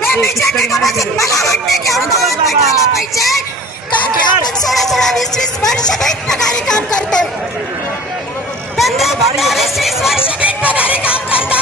नेहमीच्या नाटापासून मला वाटते की अनुदान भेटायला पाहिजे, कारण की आपण 16-16, 20-20 वर्ष बिनपगारी काम करतो, 15-15, 20-20 वर्ष बिनपगारी काम करतो.